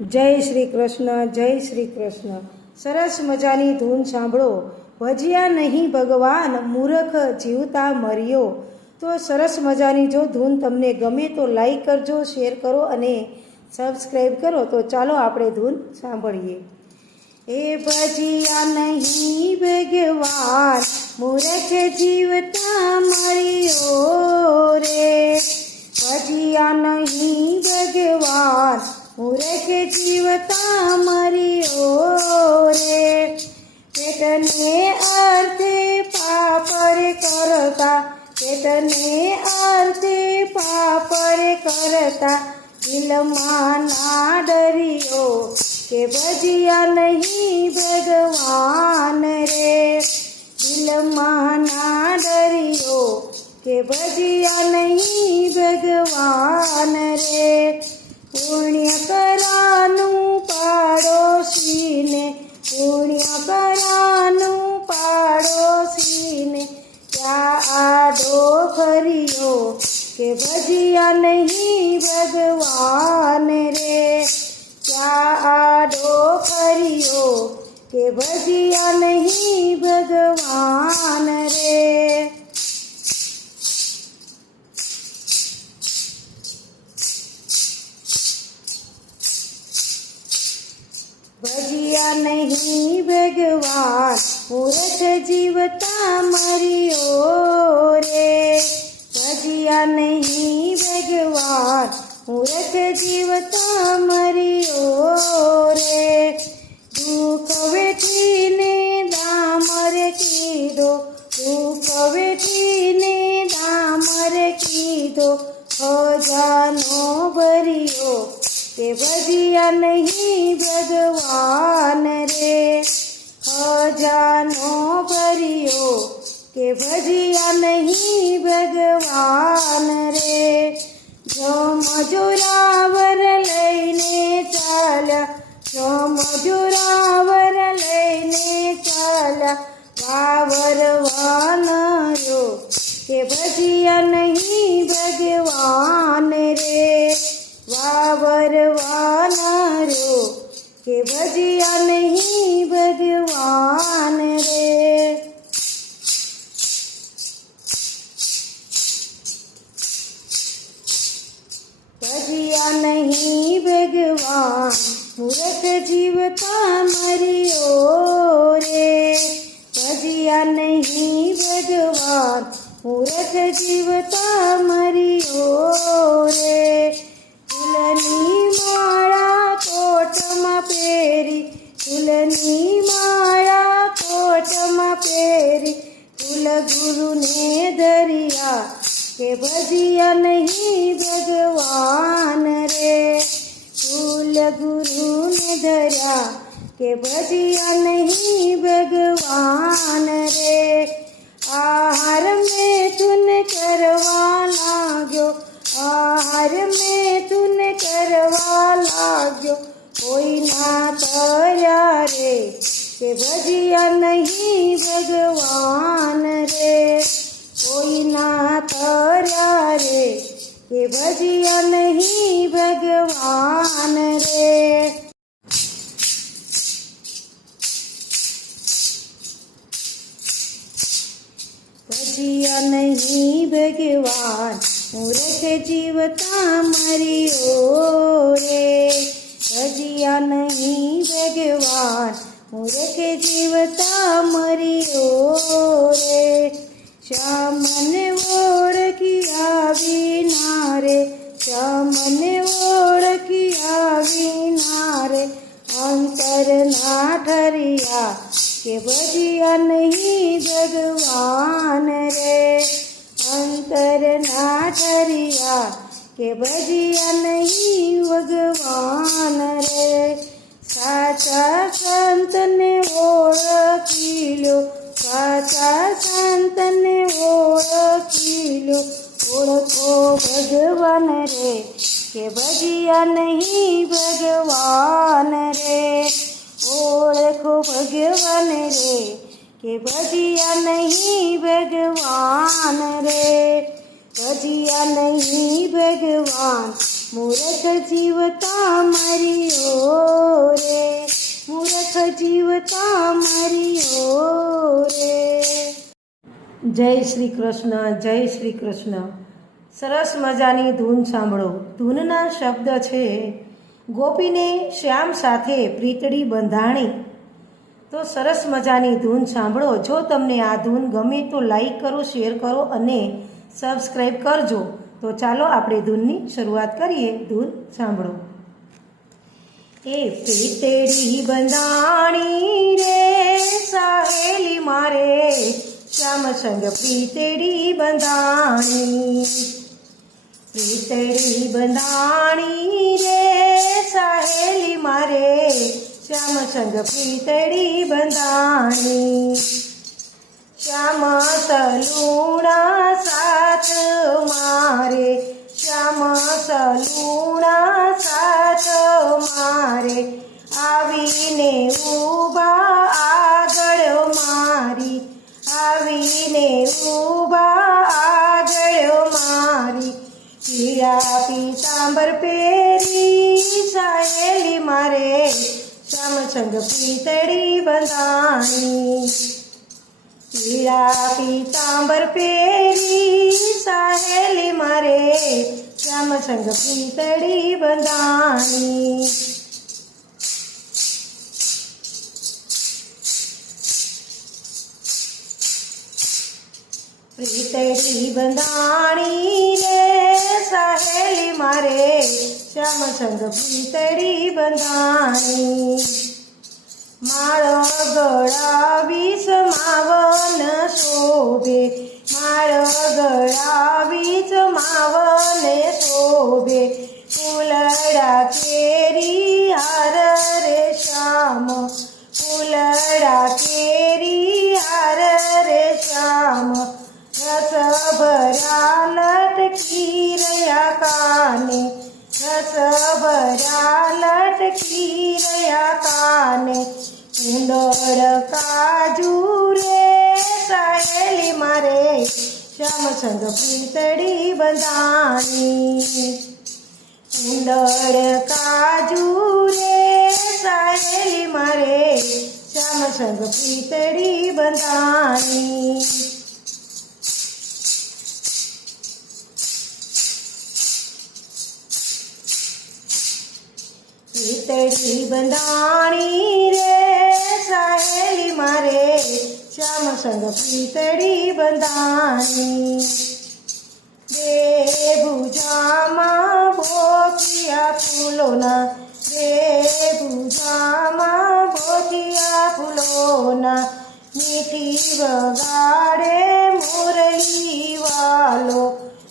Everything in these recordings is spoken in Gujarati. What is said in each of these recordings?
જય શ્રી કૃષ્ણ, જય શ્રી કૃષ્ણ. સરસ મજાની ધૂન સાંભળો. ભજ્યા નહીં ભગવાન, મૂરખ જીવતા મર્યો. તો સરસ મજાની જો ધૂન તમને ગમે તો લાઈક કરજો, શેર કરો અને સબસ્ક્રાઈબ કરો. તો ચાલો આપણે ધૂન સાંભળીએ. એ ભજ્યા નહીં ભગવાન, મૂરખ જીવતા મર્યો રે. ભજ્યા નહીં ભગવાન, મૂરખ જીવતા મર્યો રે. પેટને અર્થે પાપર કરતા, પેટને અર્થે પાપર કરતા, દિલમાં ના ડર્યો કે ભજ્યા નહીં ભગવાન રે. દિલમાં ના ડર્યો કે ભજ્યા નહીં ભગવાન રે. પુણ્ય કરાનું પાડોશીને, પુણ્ય કરાનું પાડોશીને, ત્યાં આડો ફર્યો કે ભજ્યા નહીં ભગવાન રે. ત્યાં આડો ફર્યો કે ભજ્યા નહીં ભગવાન રે. ભજ્યા નહીં ભગવાન, મૂરખ જીવતા મર્યો રે. ભજ્યા નહીં ભગવાન, મૂરખ જીવતા મર્યો રે. દુઃખ વેઠીને ડામર કીધો, દુઃખ વેઠીને ડામર કીધો, ખજાનો ભર્યો તે ભજ્યા નહીં ભગવાન રે. ખજાનો ભર્યો કે ભજ્યા નહીં ભગવાન રે. જમ જોરાવર લઈને ચાલ્યા, જમ જોરાવર લઈને ચાલ્યા, વાવર વાનરો કે ભજ્યા નહીં ભગવાન રે. વાવર વાનરો કે ભજ્યા નહીં ભગવાન રે. ભજ્યા નહીં ભગવાન, મૂરખ જીવતા મર્યો રે. ભજ્યા નહીં ભગવાન, મૂરખ જીવતા મર્યો રે. ફૂલની માળા કોટમાં પહેરી, ફૂલની માળા કોટમાં પહેરી, ફૂલ ગુરુને ધર્યા કે ભજ્યા નહીં ભગવાન રે. ફૂલ ગુરુને ધર્યા કે ભજ્યા નહીં ભગવાન રે. આહાર મેં તુન કરવા લાગ્યો, આહાર મેં તુન કરવા લાગ્યો, કોઈ ના તર્યા રે કે ભજ્યા નહીં ભગવાન રે. કોઈ ના તર્યા રે કે ભજ્યા નહીં ભગવાન રે. ભજ્યા નહીં ભગવાન, મૂરખ જીવતા મર્યો રે. ભજ્યા નહીં ભગવાન, મૂરખ જીવતા મર્યો રે. શ્યામને ઓળખી આવી નારે, શ્યામને ઓળખી આવી નારે, અંતર ના ઠર્યા કે ભજ્યા નહીં ભગવાન રે. અંતર ના ઠર્યા કે ભજ્યા નહીં ભગવાન રે. સાચા સંતને ઓળખી લો, સાચા સંતને ઓળખી લો, ઓળખો ભગવાન રે કે ભજ્યા નહીં ભગવાન રે. ઓળખો ભગવાન રે કે ભજ્યા નહીં ભગવાન રે. ભજ્યા નહીં ભગવાન, મૂરખ જીવતા મર્યો જીવતા મર્યો રે. જય શ્રી કૃષ્ણ, જય શ્રી કૃષ્ણ. સરસ મજાની ધૂન સાંભળો. ધૂનના શબ્દ છે, ગોપીને શ્યામ સાથે પ્રીતડી બંધાણી. તો સરસ મજાની ધૂન સાંભળો. જો તમને આ ધૂન ગમે તો લાઈક કરો, શેર કરો અને સબસ્ક્રાઈબ કરજો. તો ચાલો આપણે ધૂનની શરૂઆત કરીએ. ધૂન સાંભળો. એ પ્રીતડી બંધાણી રે સહેલી મારે, શ્યામ સંગ પ્રીતડી બંધાણી. પ્રીતડી બંધાણી રે સહેલી મારે, શ્યામ સંગ પ્રીતડી બંધાણી. શ્યામ સલુણા સાથ મારે, શ્યામ સલુણા સાથ મારે, આવીને ઊભા આગળ મારી, આવીને ઊભા આગળ મારી. પીળા પીતાંબર પહેરી સહેલી મારે, શ્યામ સંગ પ્રીતડી બંધાણી. પીળા પીતાંબર પહેરી સહેલી મારે, શ્યામ સંગ પ્રીતડી બંધાણી. પ્રીતડી બંધાણી રે સહેલી મારે, શ્યામ સંગ પ્રીતડી બંધાણી. માળ ગળાવી સમાવન શોભે, માળ ગળાવી સમાવન શોભે, ફૂલડા કેરી હાર રે શ્યામ, ફૂલડા કેરી હાર રે શ્યામ. રસ ભરા લટકી રહ્યા કાને, રસ ભરા લટકી રહ્યા કાને. ઉંદર કાજુ રે સહેલી મારે, શ્યામ સંગ પ્રીતડી બંધાણી. ઉંદર કાજુ રે સહેલી મારે, શ્યામ સંગ પ્રીતડી બંધાણી. પ્રીતડી બંધાણી રે સહેલી મારે, શ્યામ સંગ પ્રીતડી બંધાણી. બે ભુજામાં ભોતિયા ફૂલોના, બે ભુજામાં ભોતિયા ફૂલોના, મીઠી વગાડે મુરલી વાલો,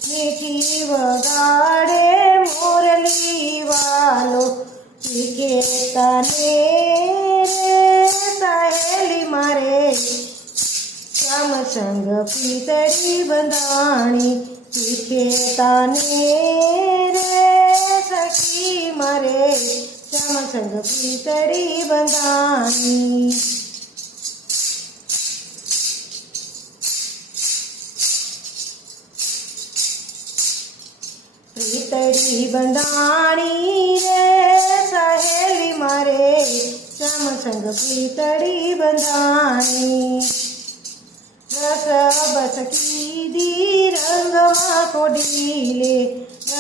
મીઠી વગાડે મુરલી વાલો. શીખે તને રે સહેલી મારે, શ્યામ સંગ પ્રીતડી બંધાણી. શીખે તને રે સખી મારે, શ્યામ સંગ પ્રીતડી બંધાણી. પ્રીતડી બંધાણી રે સહેલી મારે, શ્યામ સંગ પ્રીતડી બંધાણી. રસ બસ કીધી રંગમાં કોડીલે,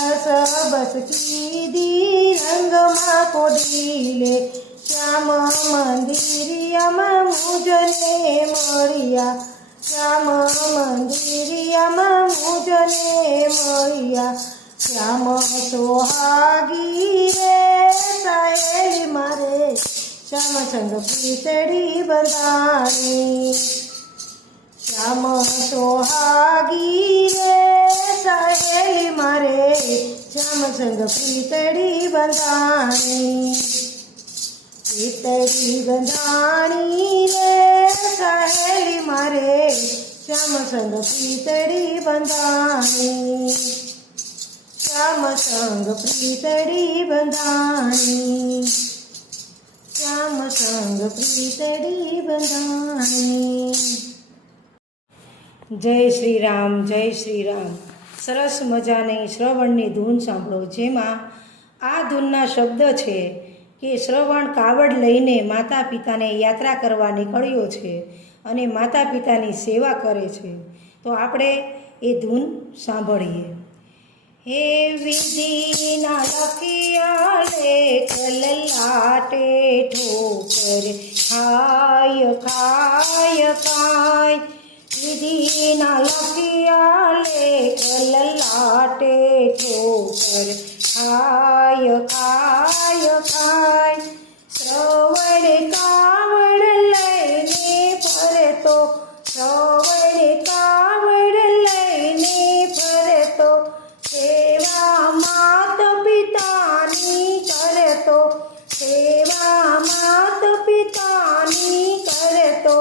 રસ બસ કીધી રંગમાં કોડીલે. શ્યામ મંદિરિયામાં મુજને મળ્યા, શ્યામ મંદિરિયામાં મુજને મળ્યા. શ્યામ સોહાગી રે સહેલી મારે, શ્યામ સંગ પ્રીતડી બંધાણી. શ્યામ સોહાગી રે સહેલી મારે, શ્યામ સંગ પ્રીતડી બંધાણી. પ્રીતડી બંધાણી રે સહેલી મારે, શ્યામ સંગ પ્રીતડી બંધાણી. શ્યામ સંગ પ્રીતડી બંધાણી, શ્યામ સંગ પ્રીતડી બંધાણી. જય શ્રી રામ, જય શ્રી રામ. સરસ મજાની શ્રવણની ધૂન સાંભળો, જેમાં આ ધૂનના શબ્દ છે કે શ્રવણ કાવડ લઈને માતા પિતાને યાત્રા કરવા નીકળ્યો છે અને માતા પિતાની સેવા કરે છે. તો આપણે એ ધૂન સાંભળીએ. હે વિધિના લખિયા લેખ લલાટે ઠોકર ખાય ખાય ખાય. વિધિના લખિયા લેખ લલાટે ઠોકર ખાય ખાય ખાય. શ્રવણ કાવડ લઈને ફરતો, શ્રવણ કાવડ લઈને ફરતો, સેવા માત પિતાની કરતો, સેવા માત પિતાની કરતો,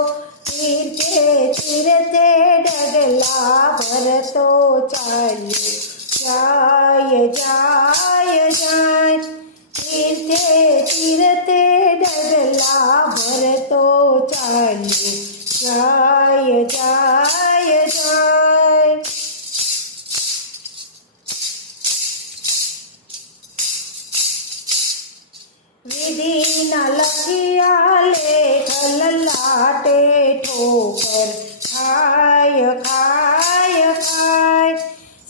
તીર્થે તીર્થે ડગલા ભરતો ચાલ્યો જાય જાય જાય. તીર્થે તીર્થે ડગલા ભરતો ચાલ્યો જાય જાય જાય. વિધિના લખિયા લેખ લલાટે ઠોકર ખાય ખાય ખાય.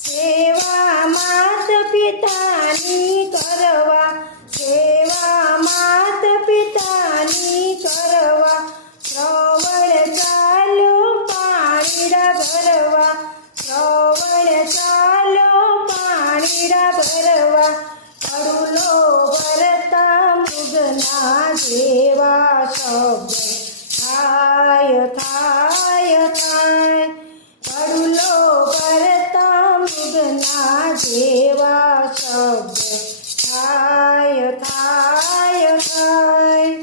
સેવા માત પિતાની કરવા, સેવા માત પિતાની કરવા, શ્રવણ ચાલો પાણીડા ભરવા, શ્રવણ ચાલો પાણીડા ભરવા. કડુલો ભરતા મૃગના જેવા શબ્દ થાય થાય થાય. કડુલો ભરતા મૃગના જેવા શબ્દ થાય થાય થાય.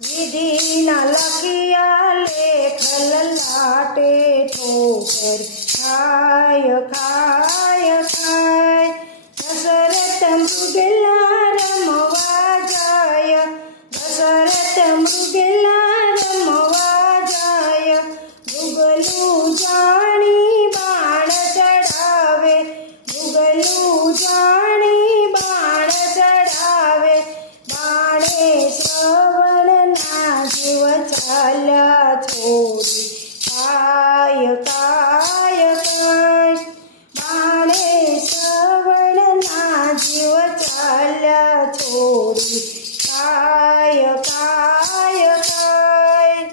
વિધિના લખિયા લેખ લલાટે ઠોકર ખાય ખાય ખાય. દશરથ મૃગલા રમવા જાય, દશરથ મૃગલા રમવા જાય. મૃગલું જાણી બાણ ચડાવે, મૃગલું જાણી બાણ ચડાવે. બાણે શ્રવણના જીવ ચાલ્યા છોડી કાય કાય કાય. બાણે શ્રવણના જીવ ચાલ્યા છોડી કાય કાય કાય.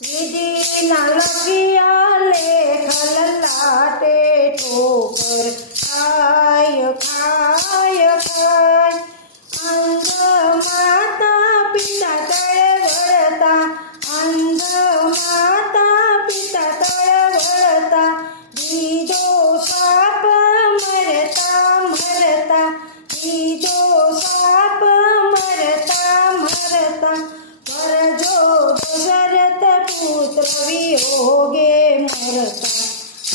વિધિના લખિયા લેખ લલાટે ઠોકર ખાય ખાય ખાય. અંગ માતા પિતા તળે વળતા, અંગ માતા પિતા તળે વળતા. દીધો સાપ મરતા મરતા, દીધો સાપ મરતા મરતા. વરજો દશરથ પુત્ર વિયોગે મરતા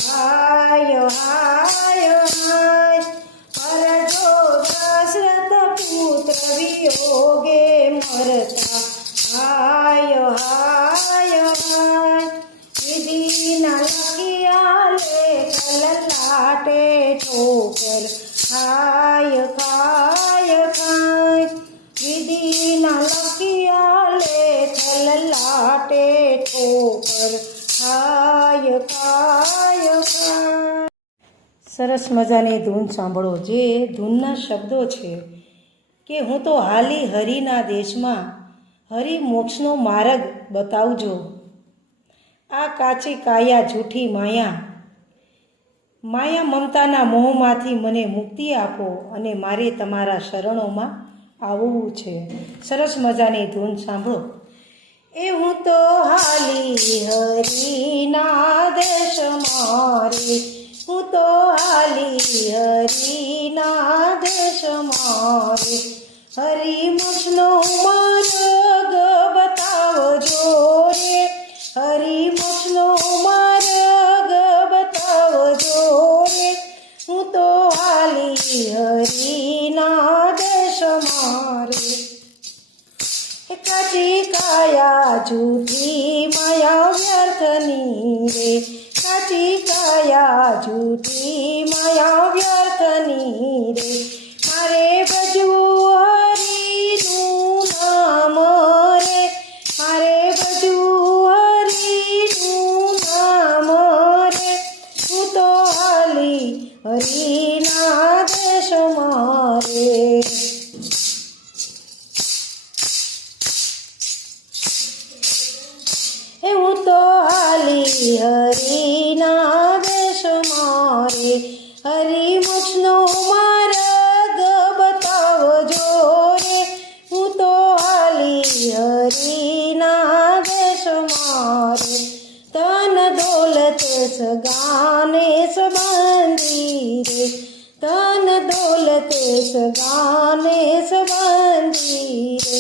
હાય હાય હાય. વરજો દશરથ પુત્ર વિયોગે મરતા હાય હાય હાય. વિધિના લખિયા લેખ લલાટે ઠોકર ખાય ખાય ખાય. વિધિના લખિયા લેખ લલાટે ઠોકર ખાય ખાય ખાય. સરસ મજાની ધૂન સાંભળો. જે ધૂનના શબ્દો છે કે હું તો હાલી હરિના દેશમાં, હરિ મોક્ષનો માર્ગ બતાવજો. આ કાચી કાયા જૂઠી માયા, માયા મમતાના મોહમાંથી મને મુક્તિ આપો અને મારે તમારા શરણોમાં આવવું છે. સરસ મજાની ધૂન સાંભળો. એ હું તો હાલી હરિના દેશ મારે, હું તો હાલી હરિના દેશ મારે. હરિમોક્ષનો માર્ગ બતાવજો રે, હરિમોક્ષનો માર્ગ બતાવજો રે. હું તો હાલી હરિના દેશ મારે. કાચી કાયા જૂઠી માયા વ્યર્થની રે, સાચી કયા જૂઠી માયા વ્યર્થની રે, મારે ભજવું હરિનું નામ રે, મારે ભજવું હરિનું નામ રે, હું તો હાલી હરિના દેશમાં રે. હું તો હાલી હરિના દેશમાં રે, હરિમુખનો માર્ગ બતાવજો રે, હું તો હાલી હરિના દેશમાં રે, તન દોલત સગાને સંબંધી રે, તન દોલત સગાને સંબંધી રે,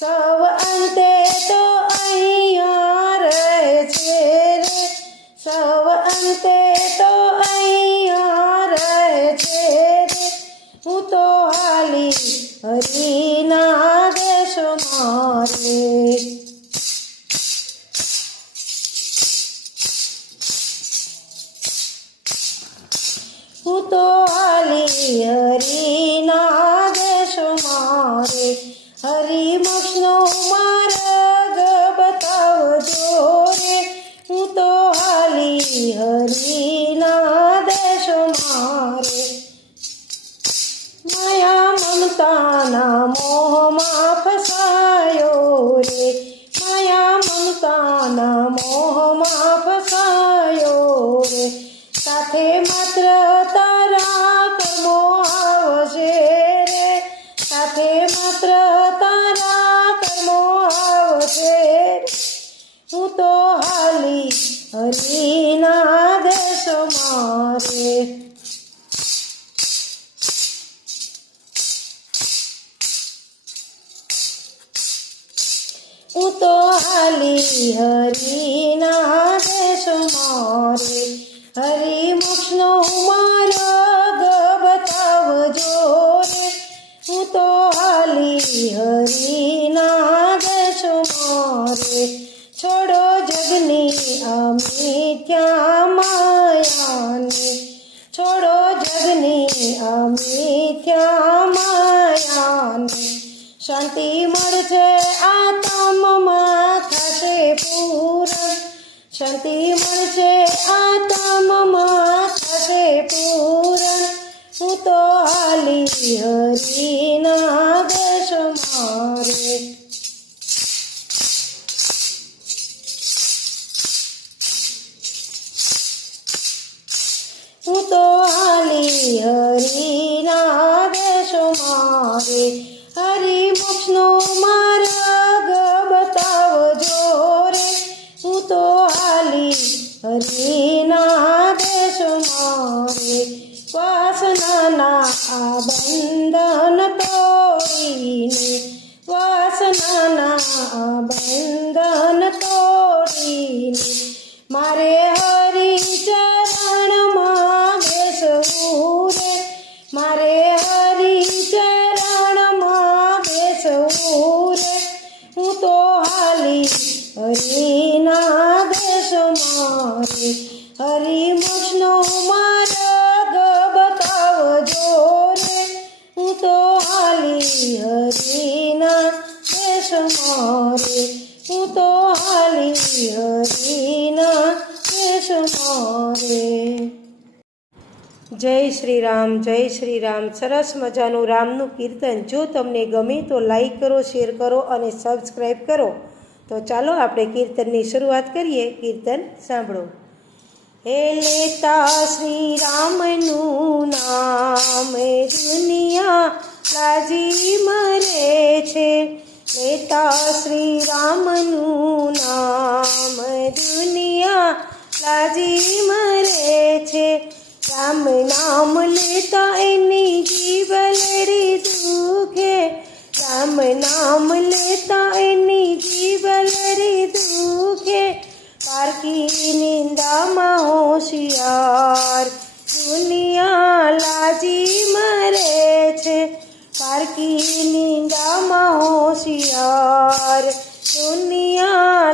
સૌ અંતે તો અહીંયા રહે છે રે, સૌ અંતે તો અહીંયા રહે છે રે, હું તો હાલી હરિના દેશમાં રે. હું તો હાલી હરિના દેશમાં રે, હરિમુખનો માર્ગ બતાવજો રે, હું તો હાલી હરિના દેશમાં રે. માયા મમતાના મોહમાં ફસાયો રે, માયા મમતાના મોહમાં ફસાયો રે, સાથે માત્ર તારા કર્મો આવશે રે, સાથે માત્ર તારા કર્મો આવશે, હું તો હાલી હરિના દેશમાં રે. હું તો હાલી હરિના દેશમાં રે, હરિમુખનો માર્ગ બતાવજો રે, હું તો હાલી હરિના દેશમાં રે. છોડો જગની આ મિથ્યા માયાને, છોડો જગની આ મિથ્યા માયાને, શાંતિ મળશે આત્મમાં થશે પૂરણ, શાંતિ મળશે આત્મમાં થશે પૂરણ, હું તો હાલી હરિના દેશમાં રે. હું તો હાલી હરિના દેશમાં રે, હરિમુખનો માર્ગ બતાવજો રે, હું તો હાલી હરિના દેશમાં રે. વાસનાના આ બંધન તોડીને, વાસનાના આ બંધન તોડીને, મારે હરિચરણમાં બેસવું રે, મારે હરિચરણમાં બેસવું રે, હું તો હાલી હરિના દેશમાં રે. હરિમુખનો માર્ગ બતાવજો રે, હું તો હાલી હરિના દેશમાં રે, હું તો હાલી હરિના દેશમાં રે. જય શ્રી રામ, જય શ્રી રામ. સરસ મજાનું રામનું કીર્તન. જો તમને ગમે તો લાઈક કરો, શેર કરો અને સબસ્ક્રાઈબ કરો. તો ચાલો આપણે કીર્તનની શરૂઆત કરીએ. કીર્તન સાંભળો. હે લેતા શ્રી રામનું નામ, દુનિયા લાજી મરે છે, લેતા શ્રી રામનું નામ, દુનિયા લાજી મરે છે, રામ નામ લેતા એની જીવ લડી દુખે, રામ નામ લેતા એની જીવ લડી દુખે, પારકી નિંદામાં હોશિયાર, દુનિયા લાજી મરે છે, પારકી નિંદામાં હોશિયાર, દુનિયા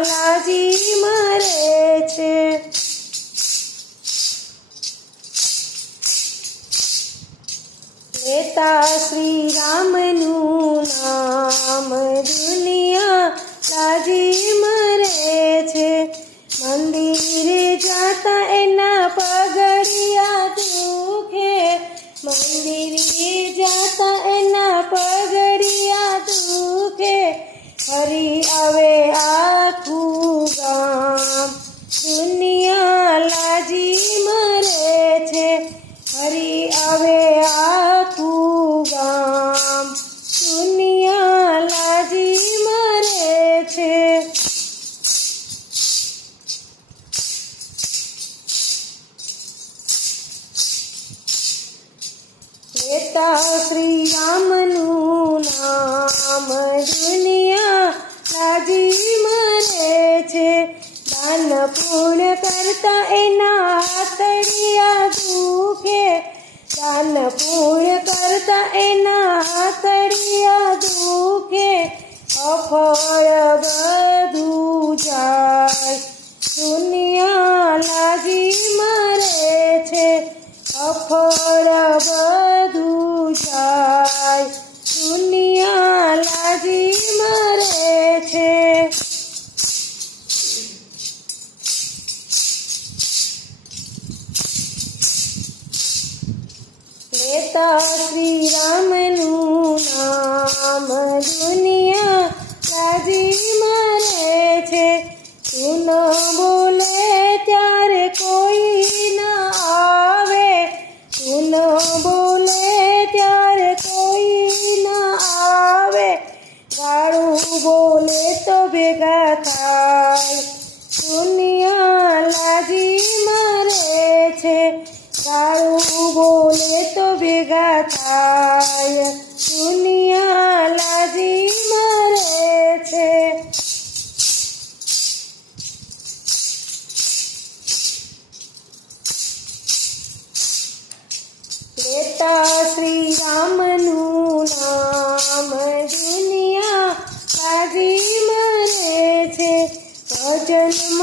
લેતા શ્રી રામનું નામ દુનિયા લાજી મરે છે. મંદિરે જાતા એના પગડિયા દુખે, મંદિરે જાતા એના પગડિયા દુખે. ફરી આવે આખું ગામ દુનિયા લાજી મરે છે. ફરી આવે આખું ગામ દુનિયા લાજી મરે છે. લેતા શ્રી રામનું નામ દુનિયા લાજી મરે છે. દાન પુણ્ય કરતા એના હાથડિયા દુખે, દાન પુણ્ય કરતા એના હાથડિયા દુખે. અફળ બધું જાય દુનિયા લાજી મરે છે. અફળ બધું જાય દુનિયા લાજી મરે છે. લેતા શ્રી રામનું નામ દુનિયા લાજી મરે છે. તું ન બોલે ત્યારે કોઈ ના આવે, તું ન બોલે ત્યારે કોઈ ના આવે. ગાળું બોલે તો ભેગા થાય દુનિયા લાજી મરે છે. ગાળું બોલે તો ભેગા થાય દુનિયા લાજી મરે છે. લેતા શ્રી રામનું નામ દુનિયા લાજી મરે છે. ભજન